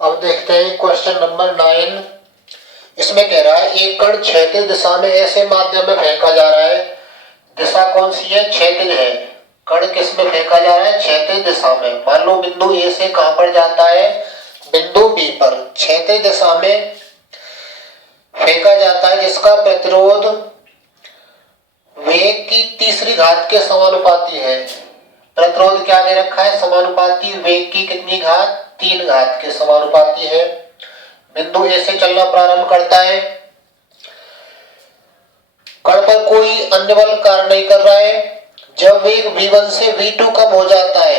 अब देखते हैं क्वेश्चन नंबर 9। इसमें कह रहा है एक कण क्षैतिज दिशा में ऐसे माध्यम में फेंका जा रहा है। दिशा कौन सी है? क्षैतिज है। कण किस में फेंका जा रहा है? क्षैतिज दिशा में। मान लो बिंदु ए से कहां पर जाता है? बिंदु बी पर। क्षैतिज दिशा में फेंका जाता है जिसका प्रतिरोध वेग की तीसरी घात के समानुपाती है। प्रतिरोध क्या दे रखा है? समानुपाती। वेग की कितनी घात? 3 घात के समानुपाती है। बिंदु ए से चलना प्रारंभ करता है। कण पर कोई अन्य बल कार्य नहीं कर रहा है। जब वेग v1 से v2 कम हो जाता है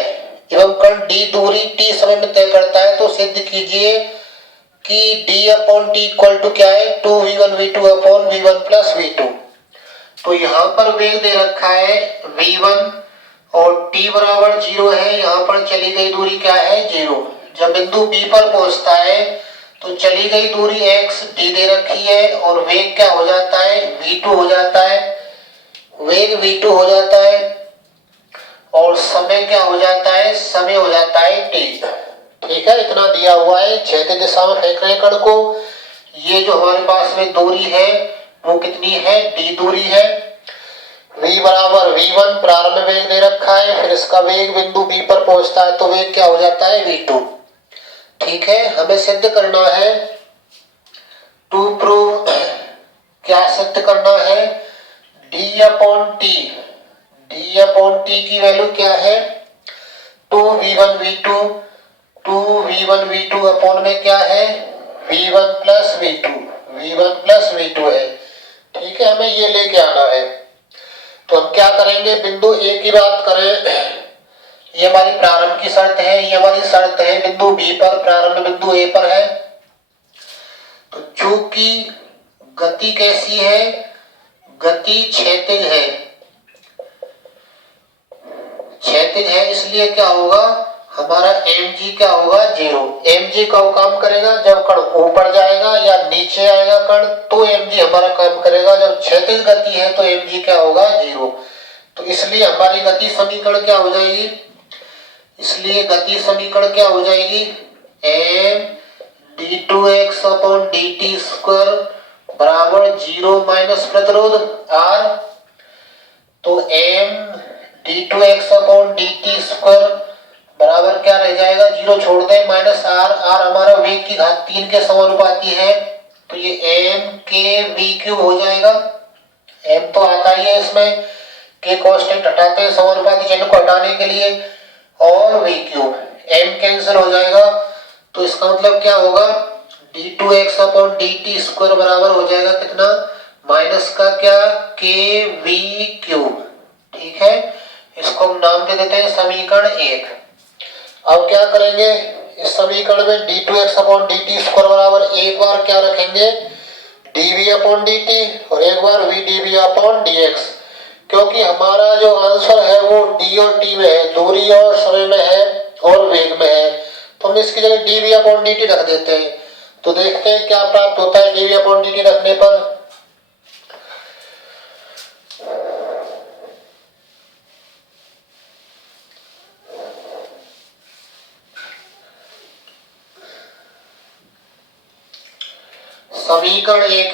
एवं कण d दूरी t समय में तय करता है तो सिद्ध कीजिए कि d/t इक्वल टू क्या है? 2v1 v2 upon v1 plus v2। तो यहां पर वेग दे रखा है v1 और t बराबर 0 है। यहां पर चली गई दूरी क्या है? 0। जब बिंदु B पर पहुंचता है तो चली गई दूरी x d दे रखी है और वेग क्या हो जाता है? v2 हो जाता है। वेग v2 हो जाता है और समय क्या हो जाता है? समय हो जाता है t। ठीक है, इतना दिया हुआ है। क्षैतिज दिशा में फेंक रहे हैं कण को। ये जो हमारे पास में दूरी है वो कितनी है? d दूरी है। v बराबर v1 प्रारंभ वेग दे रखा है, फिर इसका वेग बिंदु B पर पहुंचता है तो वेग क्या हो जाता है? v2। ठीक है, हमें सिद्ध करना है टू प्रूव। क्या सिद्ध करना है? d/t। d/t की वैल्यू क्या है? 2v1v2। 2v1v2 अपॉन में क्या है? v1 plus v2। v1 plus v2 है। ठीक है, हमें ये लेके आना है। तो हम क्या करेंगे? बिंदु ए की बात करें, ये हमारी प्रारंभ की शर्त है। ये हमारी शर्त है बिंदु बी पर, प्रारंभ बिंदु ए पर है। तो चूंकि गति कैसी है? गति क्षैतिज है। क्षैतिज है इसलिए क्या होगा? हमारा mg क्या होगा? 0। mg कब काम करेगा? जब कण ऊपर जाएगा या नीचे आएगा कण तो mg हमारा काम करेगा। जब क्षैतिज गति है तो mg क्या होगा? 0। तो इसलिए हमारी गति समीकरण क्या हो जाएगी? इसलिए गति समीकरण क्या हो जाएगी? m d2x upon dt square बराबर 0 माइनस प्रतिरोध r। तो m d2x upon dt square बराबर क्या रह जाएगा? 0 छोड़ दें, माइनस r। r हमारा वेग की घात 3 के समानुपाती है तो ये m k v क्यूब हो जाएगा। m तो आता ही है इसमें, k कांस्टेंट हटाते हैं समानुपाती चिन्ह को हटाने के लिए, और v क्यूब। m कैंसिल हो जाएगा तो इसका मतलब क्या होगा? d2x अपॉन dt स्क्वायर बराबर हो जाएगा कितना? माइनस का क्या? k v cube. ठीक है, इसको हम नाम दे देते हैं समीकरण 1। अब क्या करेंगे? इस समीकरण में d2x अपॉन dt स्क्वायर बराबर एक बार क्या रखेंगे? dv अपॉन dt और एक बार v dv अपॉन dx। क्योंकि हमारा जो आंसर है वो d और t में है, दूरी और समय में है और वेग में है, तो हम इसकी जगह dv अपॉन dt रख देते हैं। तो देखते हैं क्या प्राप्त होता है dv अपॉन dt रखने पर। समीकरण 1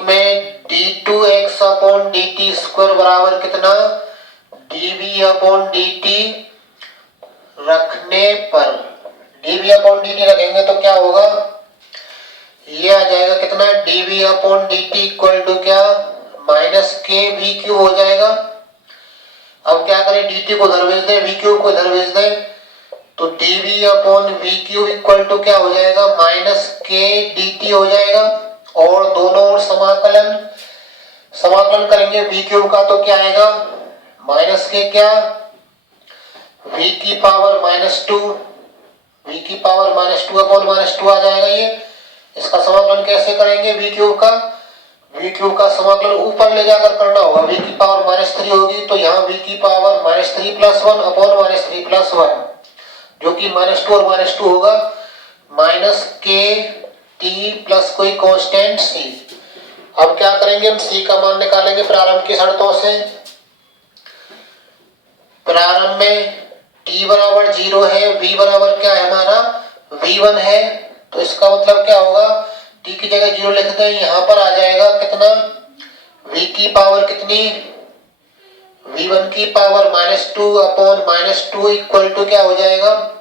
में d2x अपॉन dt स्क्वायर बराबर कितना? dv अपॉन dt रखने पर, dv अपॉन dt रखेंगे तो क्या होगा? ये आ जाएगा कितना? dv upon dt equal to क्या? माइनस k v क्यूब हो जाएगा। अब क्या करें? dt को इधर भेज दें, v क्यूब को इधर भेज दें, तो dv upon v cube equal to क्या हो जाएगा? माइनस k dt हो जाएगा। और दोनों ओर समाकलन करेंगे v क्यूब का तो क्या आएगा? माइनस के क्या? v की पावर -2। v की पावर -2 अपॉन -2 आ जाएगा ये। इसका समाकलन कैसे करेंगे v क्यूब का? v क्यूब का समाकलन ऊपर ले जाकर करना होगा। v की पावर -3 होगी तो यहाँ v की पावर -3 + 1 अपॉन -3 + 1, जो कि -2 और -2 होगा। माइनस के टी प्लस कोई कांस्टेंट c। अब क्या करेंगे? हम c का मान निकालेंगे प्रारंभ की शर्तों से। प्रारंभ में t t बराबर 0 है, v बराबर क्या है हमारा v1 है, तो इसका मतलब क्या होगा, t की जगह 0 लिख दें, यहाँ पर आ जाएगा कितना, v की पावर कितनी, v1 की पावर -2 अपॉन -2 इक्वल टू क्या हो जाएगा,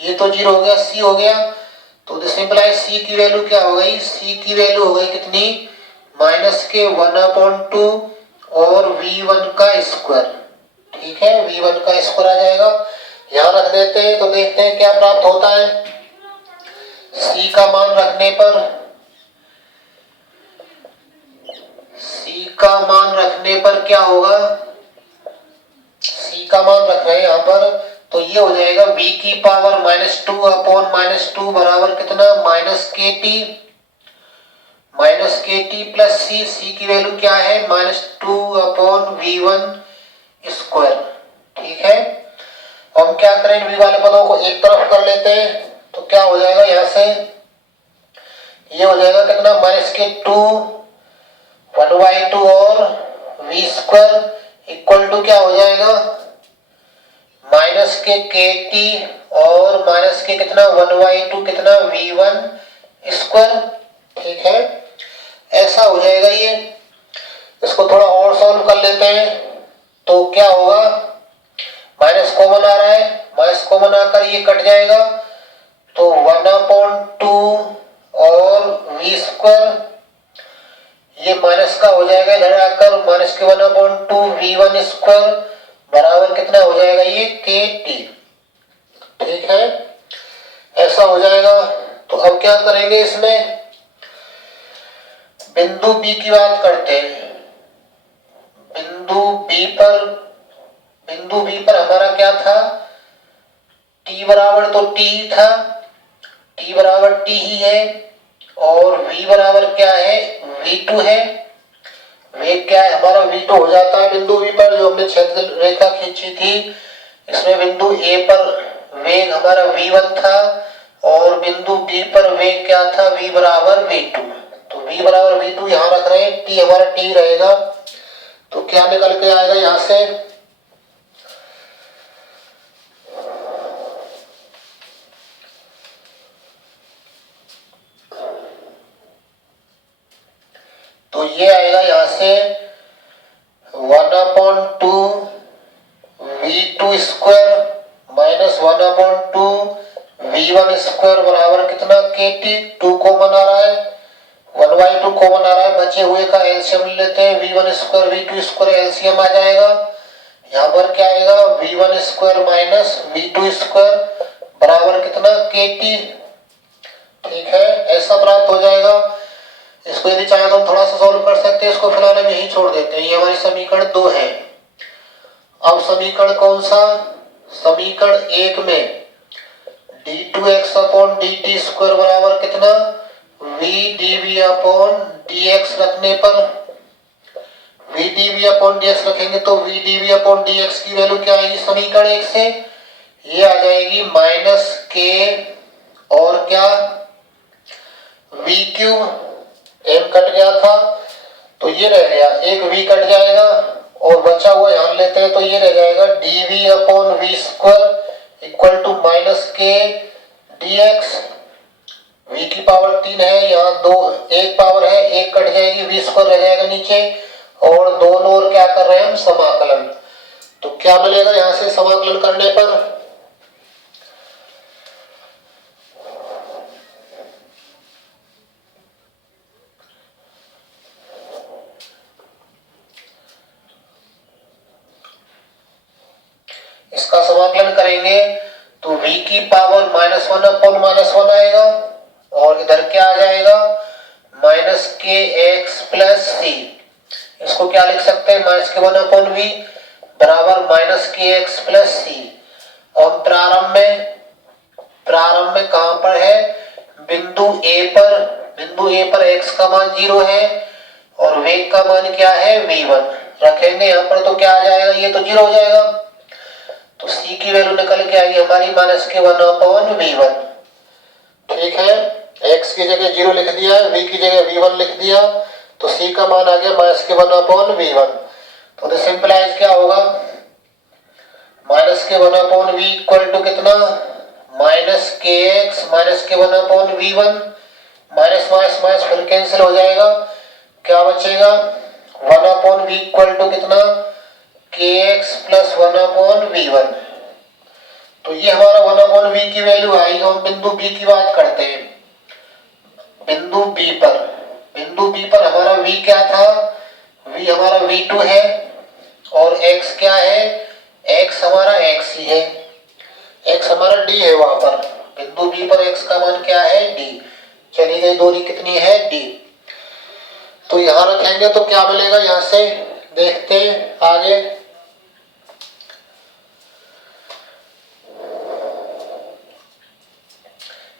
ये तो 0 हो गया, c हो गया, तो दिस इंप्लाइज c की वैल्यू क्या हो गई, c की वैल्यू हो गई कितनी, -1/2 और v1 का स्क्वायर, ठीक है, v1 का स्क्वायर आ जाएगा, यहाँ रख देते हैं, तो देखते हैं क्या प्राप्त होता है। c का मान रखने पर, c का मान रखने पर क्या होगा, c का मान रख रहे हैं यहाँ पर, तो ये हो जाएगा v की पावर -2 अपॉन -2 बराबर कितना, -kt प्लस c की वैल्यू क्या है, -2 अपॉन v1 स्क्वायर, ठीक है। हम क्या करें, v वाले पदों को एक तरफ कर लेते हैं, तो क्या हो जाएगा, यहाँ से ये हो जाएगा कितना, -2 1/2 और v स्क्वायर इक्वल टू क्या हो जाएगा, -kt और के कितना 1/2 कितना v1 स्क्वायर, ठीक है, ऐसा हो जाएगा ये। इसको थोड़ा और सॉल्व कर लेते हैं, तो क्या होगा, माइनस कॉमन आ रहा है, माइनस कॉमन आकर ये कट जाएगा, तो 1/2 और v स्क्वायर, ये माइनस का हो जाएगा इधर आकर, माइनस के 1/2 v1 स्क्वायर बराबर कितना हो जाएगा, ये kt, ठीक है, ऐसा हो जाएगा। तो अब क्या करेंगे, इसमें बिंदु B की बात करते हैं। बिंदु B पर हमारा क्या था, t बराबर तो t ही था, t बराबर t ही है, और v बराबर क्या है, v2 है, वेग क्या है हमारा v2 हो जाता है बिंदु B पर, जो हमने क्षैतिज रेखा खींची थी, इसमें बिंदु A पर वेग हमारा v1 था, और बिंदु B पर वेग क्या था, v बराबर v2, तो v बराबर v2 यहाँ रख रहे हैं, t हमारा t रहेगा, तो क्या निकल के आएगा यहाँ से, तो ये आएगा यहाँ से 1/2 v2 स्क्वायर -1/2 v1 स्क्वायर बराबर कितना kt, 2 कॉमन आ रहा है, 1/2 कॉमन आ रहा है, बचे हुए का एलसीएम लेते हैं, v1 square v2 square LCM आ जाएगा, यहाँ पर क्या आएगा, v1 square minus v2 square बराबर कितना kt, ठीक है, ऐसा प्राप्त हो जाएगा। इसको यदि चाहे तो हम थोड़ा सा सॉल्व कर सकते हैं, इसको फिलहाल हम यही छोड़ देते हैं, ये हमारी समीकरण 2 है। अब समीकरण कौन सा, समीकरण 1 में d2x अपॉन dt स्क्वायर बराबर कितना, v dv अपॉन dx रखने पर, v dv अपॉन dx रखेंगे तो v dv अपॉन dx की वैल्यू क्या आएगी समीकरण 1 से, ये आ जाएगी -k और क्या v क्यूब, m कट गया था तो ये रह गया, एक v कट जाएगा और बचा हुआ यहाँ लेते हैं, तो ये रह जाएगा dv upon v square equal to -k dx, v की पावर 3 है, यहाँ दो एक पावर है, एक कट जाएगी, v स्क्वायर रह जाएगा नीचे, और दोनों ओर क्या कर रहे हैं हम, समाकलन, तो क्या मिलेगा यहाँ से समाकलन करने पर, इसका समाकलन करेंगे तो v की पावर -1 अपॉन -1 आएगा, और इधर क्या आ जाएगा, -kx प्लस c, इसको क्या लिख सकते हैं, -k1 अपॉन v बराबर -kx प्लस c, और प्रारंभ में कहां पर है, बिंदु A पर x का मान 0 है, और वेग का मान क्या है, v1 रखेंगे यहाँ पर, तो क्या आ जाएगा, ये तो 0 हो जाएगा, तो c की वैल्यू निकल के आएगी हमारी -k1 अपॉन v1, ठीक है, x की जगह 0 लिख दिया, v की जगह v1 लिख दिया, तो c का मान आ गया -k1 अपॉन v1, तो दिस इंप्लाइज क्या होगा, माइनस के 1/v इक्वल टू कितना, माइनस के एक्स माइनस के 1/v1, माइनस माइनस माइनस फिर कैंसिल हो जाएगा, क्या बचेगा 1/v इक्वल टू कितना, के एक्स प्लस 1/v1। तो ये हमारा 1/v की वैल्यू आई। हम बिंदु बी की बात करते हैं। बिंदु बी पर हमारा v क्या था, v हमारा v2 है और x क्या है, x हमारा x ही है, x हमारा d है। वहां पर बिंदु b पर x का मान क्या है, d। चली गई दूरी कितनी है, d। तो यहां रखेंगे तो क्या मिलेगा, यहां से देखते हैं आगे।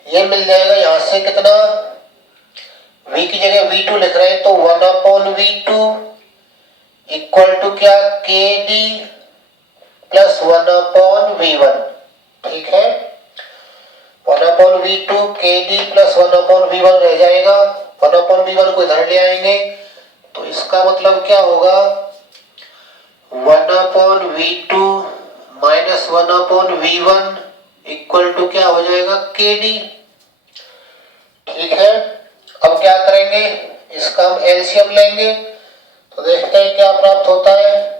ये मिल जाएगा यहां से कितना, v की जगह v2 लिख रहे हैं तो 1/v2 इक्वल टू क्या, kd प्लस 1/v1। ठीक है, 1/v2 kd प्लस 1/v1 रह जाएगा। 1/v1 को इधर ले आएंगे तो इसका मतलब क्या होगा, 1/v2 minus 1/v1 equal to क्या हो जाएगा, kd। ठीक है, अब क्या करेंगे, इसका हम एलसीएम लेंगे तो देखते हैं क्या प्राप्त होता है।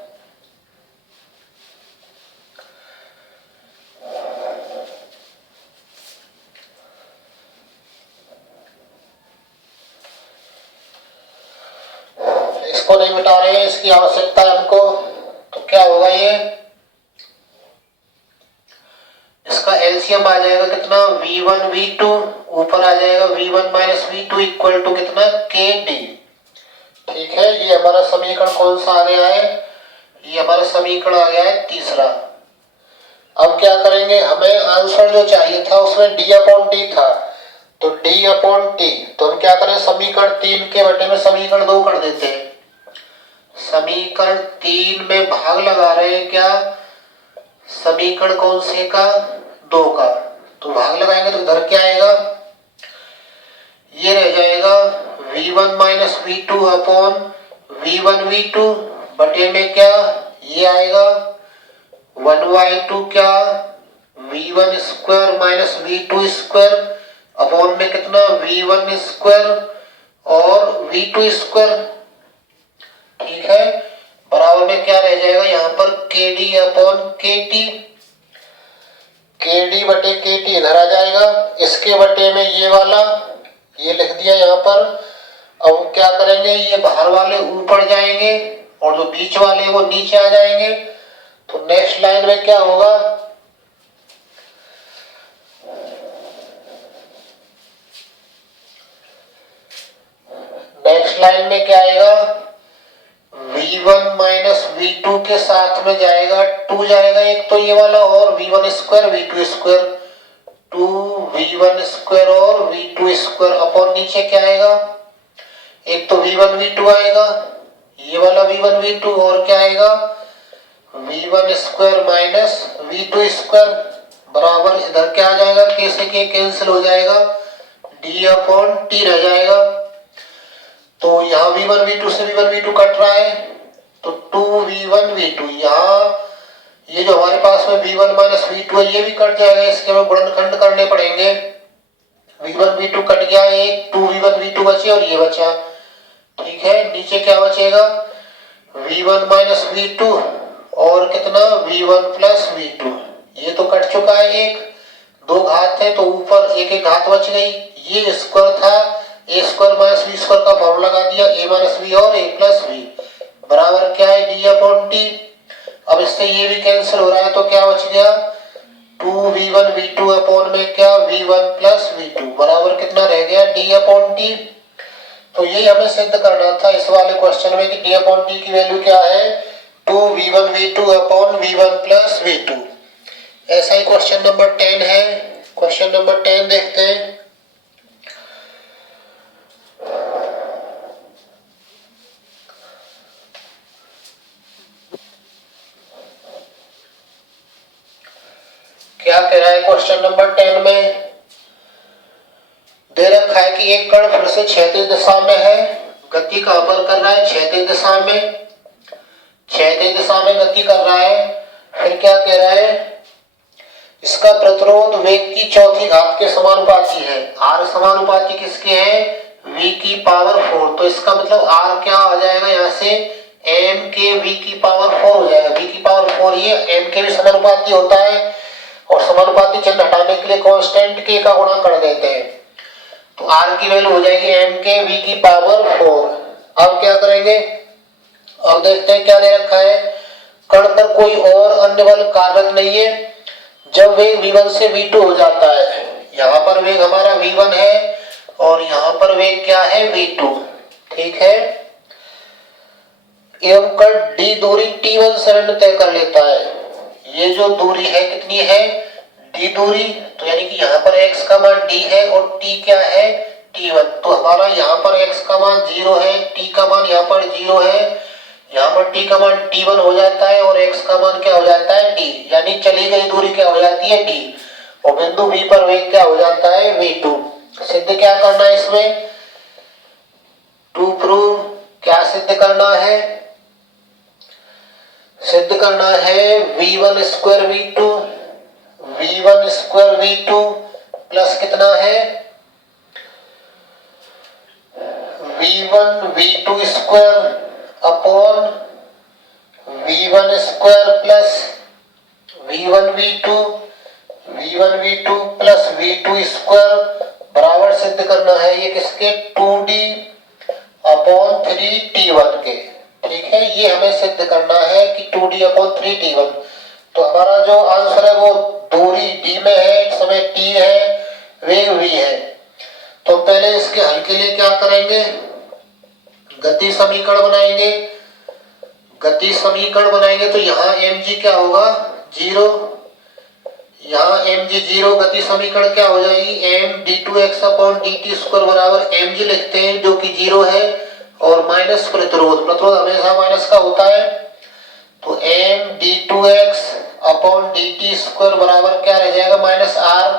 इसको नहीं मिटा रहे हैं, इसकी आवश्यकता है हमको। तो क्या होगा, ये इसका एलसीएम आ जाएगा कितना, v1 v2 ऊपर आ जाएगा v1 minus v2 equal to कितना, kd। ठीक है, ये हमारा समीकरण कौन सा आ गया है, ये हमारा समीकरण आ गया है तीसरा। अब क्या करेंगे, हमें आंसर जो चाहिए था उसमें d/t था, तो d/t तो हम क्या करें, समीकरण 3 के बटे में समीकरण 2 कर देते हैं। समीकरण 3 में भाग लगा रहे हैं क्या, समीकरण कौन से का, 2 का। तो भाग लगाएंगे तो इधर क्या आएगा, ये रह जाएगा v1 minus v2 upon v1 v2 बटे में क्या, ये आएगा 1/2 क्या, v1 square minus v2 square upon में कितना, v1 स्क्वायर और v2 स्क्वायर। ठीक है, बराबर में क्या रह जाएगा यहाँ पर, kd अपॉन kt। kd बटे kt इधर आ जाएगा, इसके बटे में ये वाला ये लिख दिया यहाँ पर। अब क्या करेंगे, ये बाहर वाले ऊपर जाएंगे और जो बीच वाले वो नीचे आ जाएंगे। तो नेक्स्ट लाइन में क्या होगा, नेक्स्ट लाइन में क्या आएगा, v1 माइनस v2 के साथ में जाएगा 2 जाएगा एक तो ये वाला, और v1 square v2 square, 2v1 square और v2 स्क्वायर अपॉन नीचे क्या आएगा, एक तो v1 v2 आएगा, ये वाला v1 v2 और क्या आएगा v1 square minus v2 square बराबर इधर क्या आ जाएगा, k से k कैंसिल हो जाएगा, d/t रह जाएगा। तो यहाँ v1 v2 से v1 v2 कट रहा है तो 2v1 v2, यहाँ ये जो हमारे पास में v1 माइनस v2 है ये भी कट जाएगा, इसके हमें गुणनखंड करने पड़ेंगे। v1 v2 कट गया, एक 2v1 v2 बचे और ये बचा। ठीक है, नीचे क्या बचेगा, v1 माइनस v2 और कितना v1 प्लस v2, ये तो कट चुका है, एक दो घात है तो ऊपर एक एक घात बच गई। ये स्क्वायर था, ए स्क्वायर माइनस बी स्क्वायर का फॉर्मूला लगा दिया, ए माइनस बी और ए प्लस बी बराबर क्या है, d/t। अब इससे ये भी कैंसिल हो रहा है तो क्या बच गया, 2v1 v2 अपॉन में क्या v1 प्लस v2 बराबर कितना रह गया, d/t। तो यही हमें सिद्ध करना था इस वाले क्वेश्चन में कि d/t की वैल्यू क्या है, 2v1 v2 upon v1 plus v2। ऐसा ही क्वेश्चन नंबर 10 है। क्वेश्चन नंबर 10 देखते हैं। क्या कह रहा है क्वेश्चन नंबर 10 में, दे रखा है कि एक कण फिर से क्षैतिज दिशा में है, गति कहां पर कर रहा है, क्षैतिज दिशा में, क्षैतिज दिशा में गति कर रहा है। फिर क्या कह रहा है, इसका प्रतिरोध वेग की चौथी घात के समानुपाती है। r समानुपाती किसके है, v की पावर 4। तो इसका मतलब r क्या आ जाएगा, यहाँ से m के v की पावर 4 हो जाएगा। v की पावर 4 ये m के भी समानुपाती होता है, और समानुपाती चिन्ह हटाने के लिए कांस्टेंट k का गुणा कर देते हैं। तो r की वैल्यू हो जाएगी m के v की पावर 4। अब क्या करेंगे, अब देखते हैं क्या दे रखा है। कण पर कोई और अन्य बल कार्यरत नहीं है जब वेग v1 से v2 हो जाता है। यहाँ पर वेग हमारा v1 है और यहाँ पर वेग क्या है, v2। ठीक है, एवं कण d दूरी t1 से ऋण तय कर लेता है। ये जो दूरी है कितनी है, d दूरी, तो यानी कि यहाँ पर x का मान d है और t क्या है, t1। तो हमारा यहाँ पर x का मान 0 है, t का मान यहाँ पर 0 है, यहाँ पर t का मान t1 हो जाता है और x का मान क्या हो जाता है, d। यानी चली गई दूरी क्या हो जाती है, d, और बिंदु v पर वेग क्या हो जाता है, v2। सिद्ध क्या करना है इसमें, टू प्रूव, क्या सिद्ध करना है, सिद्ध करना है v1 square v2, v1 square v2 plus कितना है, v1 v2 square upon v1 square plus v1 v2 plus v2 square बराबर सिद्ध करना है ये किसके, 2d अपॉन 3t1 के। ठीक है, ये हमें सिद्ध करना है कि 2d अपॉन 3t1। तो हमारा जो आंसर है वो दूरी d में है, इस समय t है, वेग v है। तो पहले इसके हल के लिए क्या करेंगे, गति समीकरण बनाएंगे। गति समीकरण बनाएंगे तो यहाँ mg क्या होगा, 0, यहाँ mg 0, गति समीकरण क्या हो जाएगी, m d2x upon dt square बराबर mg लिखते हैं जो कि 0 है, और माइनस प्रतिरोध, प्रतिरोध हमेशा माइनस का होता है। तो m d2x upon dt square बराबर क्या रह जाएगा, माइनस r।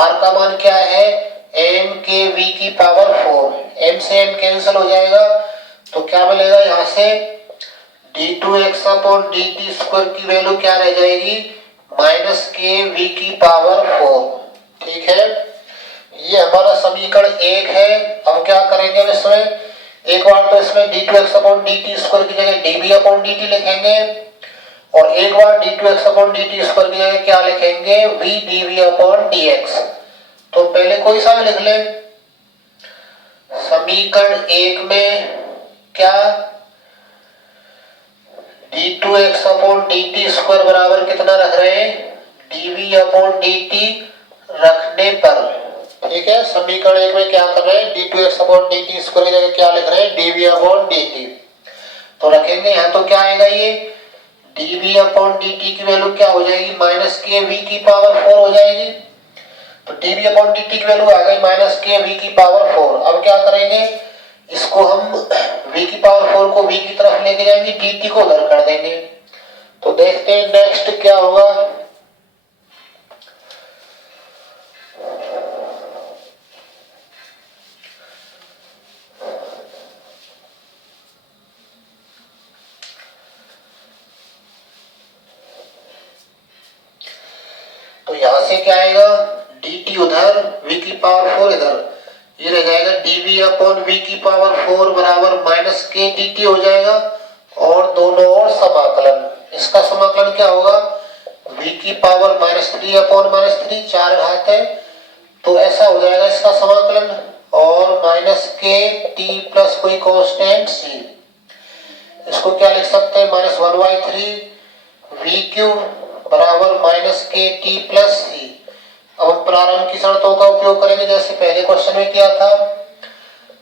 r का मान क्या है, m के v की पावर 4, m से m कैंसिल हो जाएगा। तो क्या मिलेगा, यहाँ से d2x अपॉन dt स्क्वायर की वैल्यू क्या रह जाएगी, माइनस के v की पावर 4। ठीक है, ये हमारा समीकरण 1 है। अब क्या करेंगे इसमें, एक बार तो इसमें d2x अपॉन dt स्क्वायर की जगह dv अपॉन dt लिखेंगे, और एक बार d2x अपॉन dt स्क्वायर की जगह क्या लिखेंगे, v dv अपॉन dx। तो पहले कोई सा भी लिख ले। समीकरण 1 में क्या, d2x अपॉन dt स्क्वायर बराबर कितना रख रहे हैं, dv अपॉन dt रखने पर। ठीक है, समीकरण 1 में क्या कर रहे हैं, d2x अपॉन dt स्क्वायर की जगह क्या लिख रहे हैं, dv अपॉन dt। तो रखेंगे यहाँ, तो क्या आएगा ये, dv अपॉन dt की वैल्यू क्या हो जाएगी, माइनस के v की पावर 4 हो जाएगी। तो dv अपॉन dt की वैल्यू आ गई माइनस के v की पावर 4। अब क्या करेंगे, इसको हम v की पावर 4 को v की तरफ लेके जाएंगे, dt को उधर कर देंगे। तो देखते हैं नेक्स्ट क्या होगा। तो यहां से क्या आएगा, dt उधर, v की पावर 4 इधर, ये रह जाएगा dv अपॉन v की पावर 4 बराबर माइनस के dt हो जाएगा, और दोनों ओर समाकलन। इसका समाकलन क्या होगा, v की पावर -3 अपॉन -3, 4 घात है, तो ऐसा हो जाएगा इसका समाकलन, और माइनस के t प्लस कोई कांस्टेंट c। इसको क्या लिख सकते हैं, -1/3 v क्यूब बराबर माइनस के टी प्लस सी। अब हम प्रारंभ की शर्तों का उपयोग करेंगे जैसे पहले क्वेश्चन में किया था।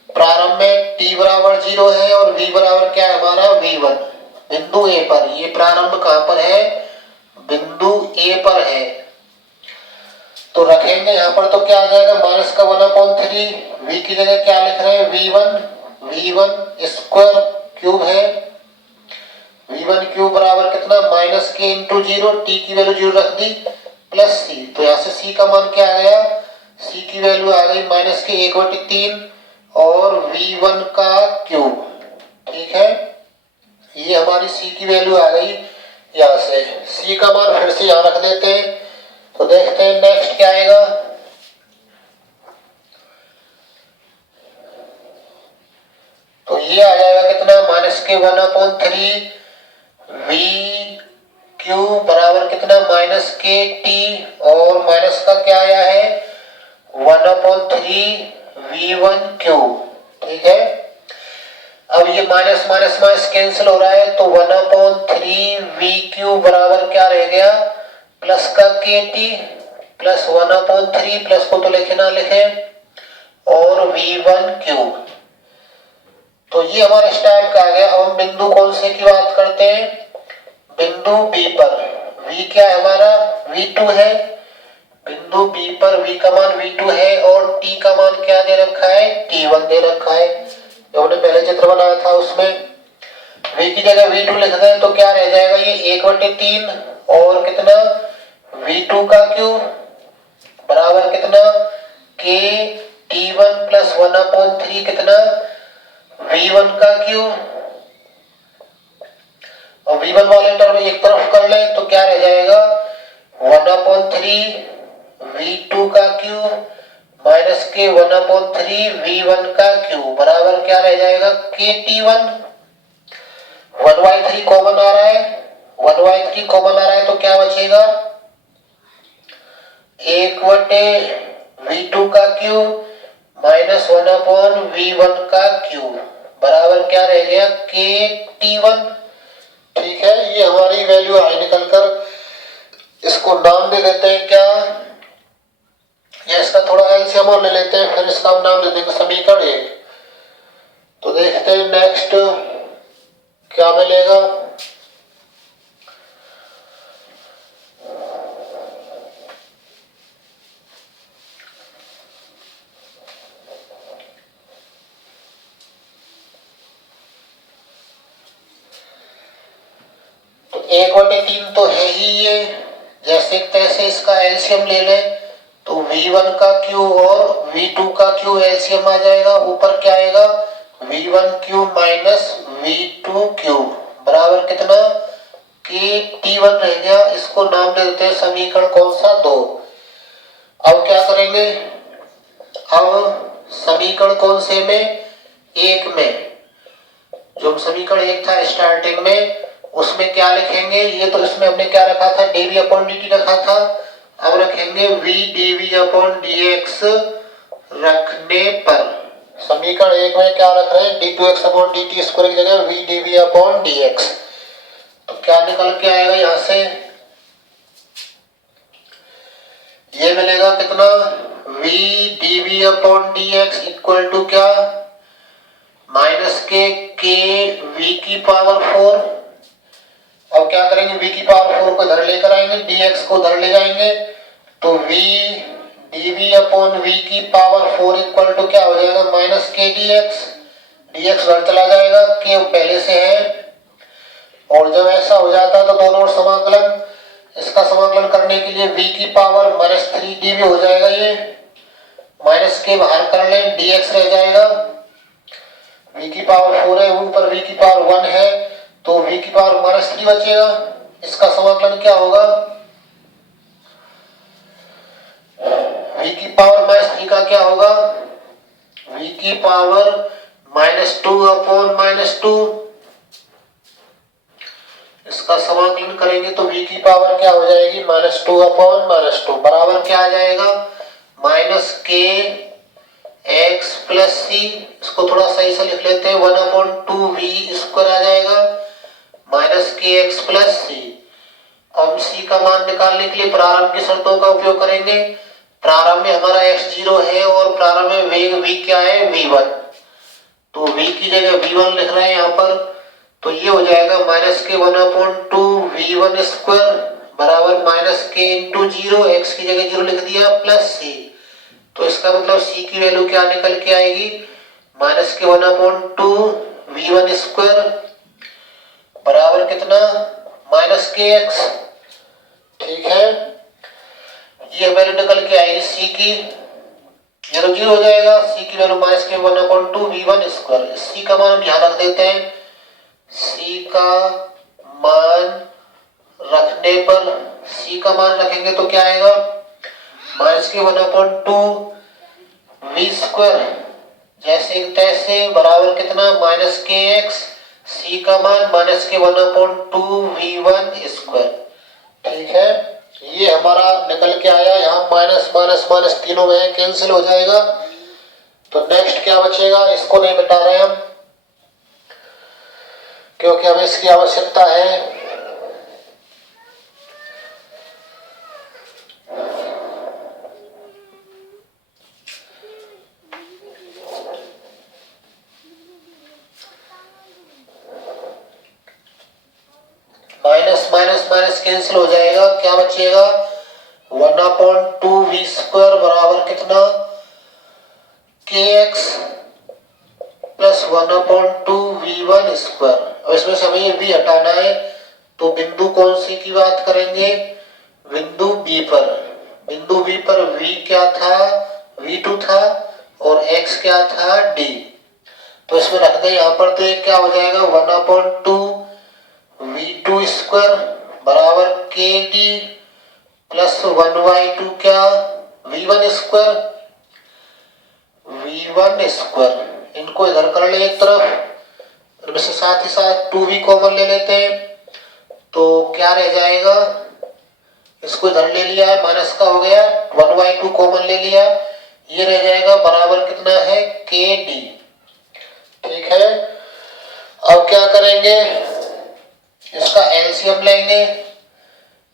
प्रारंभ में t बराबर 0 है और v बराबर क्या है हमारा, v1, बिंदु a पर। ये प्रारंभ कहां पर है, बिंदु a पर है। तो रखेंगे यहाँ पर, तो क्या आ जाएगा, माइनस का 1/3, v की जगह क्या लिख रहे हैं, v1 स्क्वायर क्यूब है, v1 क्यूब बराबर कितना, माइनस के इंटू 0, t की वैल्यू 0 रख दी, प्लस c। तो यहाँ से c का मान क्या आ गया, c की वैल्यू आ गई माइनस के 1/3 और v1 का क्यूब। ठीक है, ये हमारी c की वैल्यू आ गई यहाँ से c का मान फिर से यहाँ रख देते हैं। तो देखते हैं नेक्स्ट क्या आएगा। तो ये आ जाएगा कितना, माइनस के 1/3 वी क्यू बराबर कितना, माइनस के टी, और माइनस का क्या आया है 1/3 V1 क्यू। ठीक है, अब ये माइनस माइनस माइनस कैंसिल हो रहा है, तो 1/3 वी क्यू बराबर क्या रह गया, प्लस का के टी प्लस 1/3, प्लस को तो लिखे ना लिखे, और V1 क्यू। तो ये हमारा इस टाइप का आ गया। अब हम बिंदु कौन से की बात करते हैं, बिंदु बी पर v क्या है हमारा, v2 है। बिंदु बी पर v का मान v2 है और t का मान क्या दे रखा है, t1 दे रखा है। जो हमने पहले चित्र बनाया था उसमें v की जगह v2 लिख दें तो क्या रह जाएगा, ये 1/3 और कितना v2 का क्यूब बराबर कितना k t1 प्लस 1/3 कितना v1 का क्यूब, और v1 वाले टर्म एक तरफ कर लें तो क्या रह जाएगा 1/3 v2 का क्यूब माइनस के 1/3 v1 का क्यूब बराबर क्या रह जाएगा के t1। 1/3 कॉमन आ रहा है, 1/3 कॉमन आ रहा है तो क्या बचेगा 1/v2 का क्यूब माइनस 1/v1 का क्यूब बराबर क्या रह गया के t1। ठीक है, ये हमारी वैल्यू आई निकलकर। इसको नाम दे देते हैं क्या, या इसका थोड़ा एलसीएम और ले लेते हैं, फिर इसका हम नाम दे देंगे समीकरण 1। तो देखते हैं नेक्स्ट क्या मिलेगा। तो 1/3 तो है ही ये, जैसे तैसे इसका एलसीएम ले लें तो v1 का क्यूब और v2 का क्यूब एलसीएम आ जाएगा। ऊपर क्या आएगा v1 cube minus v2 cube बराबर कितना के t1 रह गया। इसको नाम दे देते हैं समीकरण कौन सा 2। अब क्या करेंगे, अब समीकरण कौन से में 1 में, जो समीकरण 1 था स्टार्टिंग में उसमें क्या लिखेंगे, ये तो इसमें हमने क्या रखा था dv/dt रखा था। अब रखेंगे v dv/dx रखने पर समीकरण 1 में क्या रख रहे हैं d2x/dt स्क्वायर की जगह v dv/dx। तो क्या निकल के आएगा यहां से, ये मिलेगा कितना v dv/dx इक्वल टू क्या माइनस के v की पावर 4। अब क्या करेंगे v की पावर 4 को इधर लेकर आएंगे, dx को उधर ले जाएंगे, तो v dv/v की पावर 4 इक्वल टू क्या हो जाएगा माइनस के dx। dx उधर चला जाएगा, k पहले से है, और जब ऐसा हो जाता है तो दोनों ओर समाकलन, इसका समाकलन करने के लिए v की पावर -3dv हो जाएगा, ये माइनस के बाहर कर लें dx रह जाएगा। v की पावर 4 है, ऊपर v की पावर 1 है, तो v की पावर -3 बचेगा। इसका समाकलन क्या होगा, v की पावर -3 का क्या होगा v की पावर -2/-2। इसका समाकलन करेंगे तो v की पावर क्या हो जाएगी -2/-2 बराबर क्या आ जाएगा माइनस के x प्लस सी। इसको थोड़ा सही से लिख लेते हैं 1/2v स्क्वायर आ जाएगा माइनस के एक्स प्लस सी। हम सी का मान निकालने के लिए प्रारंभ की शर्तों का उपयोग करेंगे। प्रारंभ में हमारा x0 है और प्रारंभ में वेग v क्या है v1, तो v की जगह v1 लिख रहे हैं यहाँ पर, तो ये हो जाएगा माइनस के 1/2v1 स्क्वायर बराबर माइनस के इंटू 0, x की जगह 0 लिख दिया प्लस सी। तो इसका मतलब c की वैल्यू क्या निकल के आएगी माइनस के 1/2v1 स्क्वायर बराबर कितना माइनस के एक्स। ठीक है, ये वैल्यू निकल के आएगी c की, ये तो 0 हो जाएगा, c की वैल्यू माइनस के 1/2v1 स्क्वायर। c का मान हम यहाँ रख देते हैं, c का मान रखने पर c का मान रखेंगे तो क्या आएगा, माइनस के 1/2 v स्क्वायर जैसे तैसे बराबर कितना, माइनस के एक्स, c का मान माइनस के 1/2 v1 स्क्वायर। ठीक है, ये हमारा निकल के आया। यहाँ माइनस माइनस माइनस तीनों में कैंसिल हो जाएगा। तो नेक्स्ट क्या बचेगा, इसको नहीं बता रहे हम क्योंकि हमें इसकी आवश्यकता है। माइनस माइनस माइनस कैंसिल हो जाएगा, क्या बचेगा, 1/2 v स्क्वायर बराबर कितना, के एक्स प्लस 1/2 v1 स्क्वायर। अब इसमें से हमें ये v हटाना है, तो बिंदु कौन सी की बात करेंगे, बिंदु b पर। बिंदु b पर v क्या था, v2 था और x क्या था, d। तो इसमें रख दें यहाँ पर, तो ये क्या हो जाएगा, 1/2 v2 स्क्वायर बराबर के डी प्लस 1/2 क्या, v1 स्क्वायर, v1 स्क्वायर। इनको इधर कर ले एक तरफ, इनमें से साथ ही साथ 2v कॉमन ले लेते हैं, तो क्या रह जाएगा, इसको इधर ले लिया है, माइनस का हो गया, 1/2 कॉमन ले लिया, ये रह जाएगा बराबर कितना है, के डी। ठीक है, अब क्या करेंगे, इसका एलसीएम लेंगे।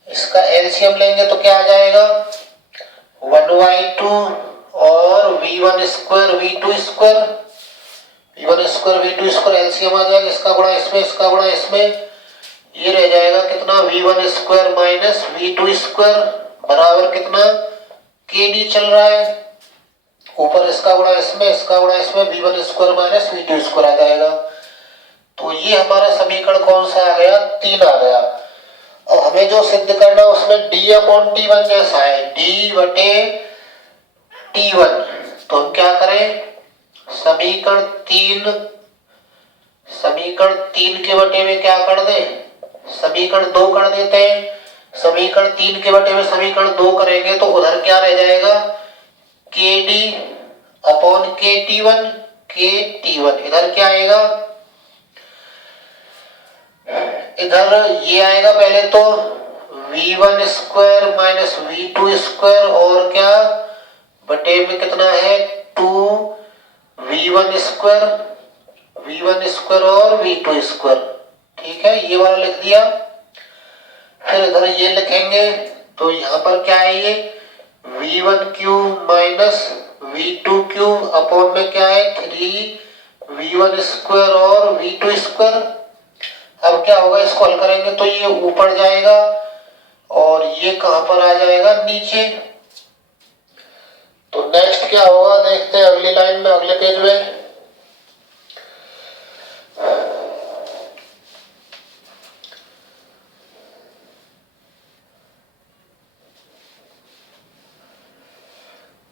इसका एलसीएम लेंगे तो क्या आ जाएगा, 1/2 और v1 square v2 square, v1 square v2 square LCM आ जाएगा, इसका गुणा इसमें, इसका गुणा इसमें, ये रह जाएगा कितना, v1 square minus v2 square बराबर कितना, के डी चल रहा है, ऊपर इसका गुणा इसमें, इसका गुणा इसमें, v1 square minus v2 square आ जाएगा। तो ये हमारा समीकरण कौन सा आ गया, 3 आ गया। अब हमें जो सिद्ध करना है उसमें d/t1 जैसा है, d/t1। तो हम क्या करें, समीकरण 3 के बटे में क्या कर दे, समीकरण 2 कर देते हैं। समीकरण 3 के बटे में समीकरण 2 करेंगे तो उधर क्या रह जाएगा, के डी अपॉन के टी1। इधर क्या आएगा, इधर ये आएगा पहले तो v1 square minus v2 square और क्या बटे में कितना है, 2v1 स्क्वायर और v2 स्क्वायर। ठीक है, ये वाला लिख दिया। फिर इधर ये लिखेंगे तो यहाँ पर क्या है, ये v1 cube minus v2 cube upon में क्या है, 3v1 स्क्वायर और v2 स्क्वायर। अब क्या होगा, इसको हल करेंगे तो ये ऊपर जाएगा और ये कहां पर आ जाएगा, नीचे। तो नेक्स्ट क्या होगा देखते हैं अगली लाइन में, अगले पेज में।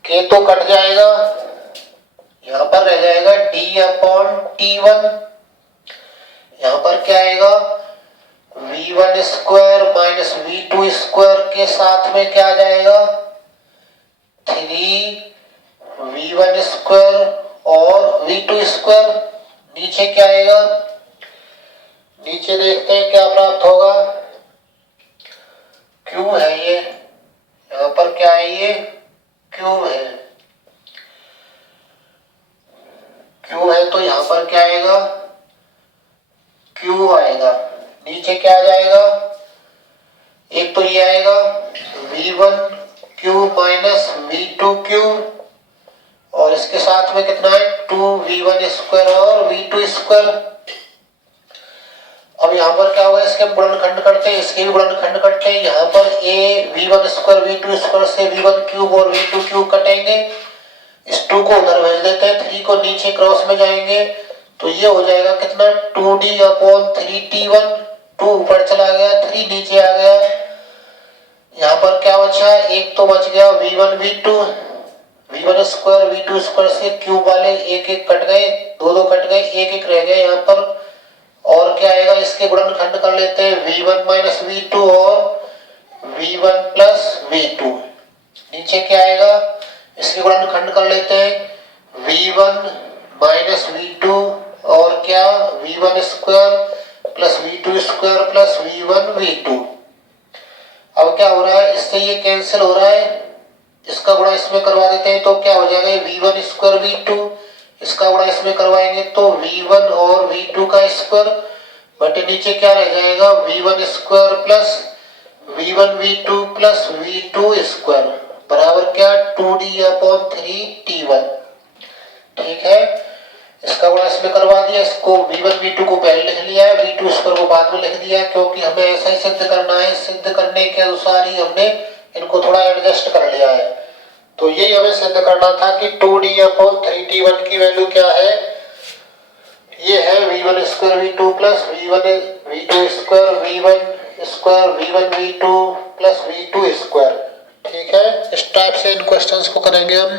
के तो कट जाएगा, यहां पर रह जाएगा d/t1। यहां पर क्या आएगा, v1 square minus v2 square के साथ में क्या आ जाएगा, 3v1 स्क्वायर और v2 स्क्वायर। नीचे क्या आएगा, नीचे देखते हैं क्या प्राप्त होगा, क्यूब है ये, यहां पर क्या है, ये क्यूब है, क्यूब है तो यहां पर क्या आएगा, क्यूब आएगा। नीचे क्या आ जाएगा, एक तो ये आएगा v1 cube minus v2 cube और इसके साथ में कितना है, 2v1 स्क्वायर और v2 स्क्वायर। अब यहाँ पर क्या होगा, इसके गुणनखंड करते हैं, इसके भी गुणनखंड करते हैं। यहाँ पर a v1 square v2 square से v1 क्यूब और v2 क्यूब कटेंगे, इस 2 को उधर भेज देते हैं, 3 को नीचे क्रॉस में जाएंगे तो ये हो जाएगा कितना, 2d/3t1। 2 ऊपर चला गया, 3 नीचे आ गया। यहाँ पर क्या बचा, एक तो बच गया v1 स्क्वायर v2 स्क्वायर से क्यूब वाले एक एक कट गए, दो कट गए, एक एक रह गया यहाँ पर और क्या आएगा, इसके गुणनखंड कर लेते हैं v1 माइनस v2 और v1 प्लस v2। नीचे क्या आएगा, इसके गुणनखंड कर लेते हैं v1 माइनस v2 और क्या v1 square plus v2 square plus v1 v2। अब क्या हो रहा है, इससे ये कैंसिल हो रहा है, इसका गुणा इसमें करवा देते हैं तो क्या हो जाएगा v1 स्क्वायर v2, इसका गुणा इसमें करवाएंगे तो v1 और v2 का स्क्वायर बटे नीचे क्या रह जाएगा v1 square plus v1 v2 plus v2 square बराबर क्या 2d/3t1। ठीक है, इसका गुणा इसमें करवा दिया, इसको v1 v2 को पहले लिख लिया है, v2 स्क्वायर को बाद में लिख दिया क्योंकि हमें ऐसा ही सिद्ध करना है, सिद्ध करने के अनुसार ही हमने इनको थोड़ा एडजस्ट कर लिया है। तो यही हमें सिद्ध करना था कि 2d/3t1 की वैल्यू क्या है, ये है v1 square v2 plus v2 square v1 square v1 v2 plus v2 square. ठीक है, इस टाइप से इन क्वेश्चंस को करेंगे हम।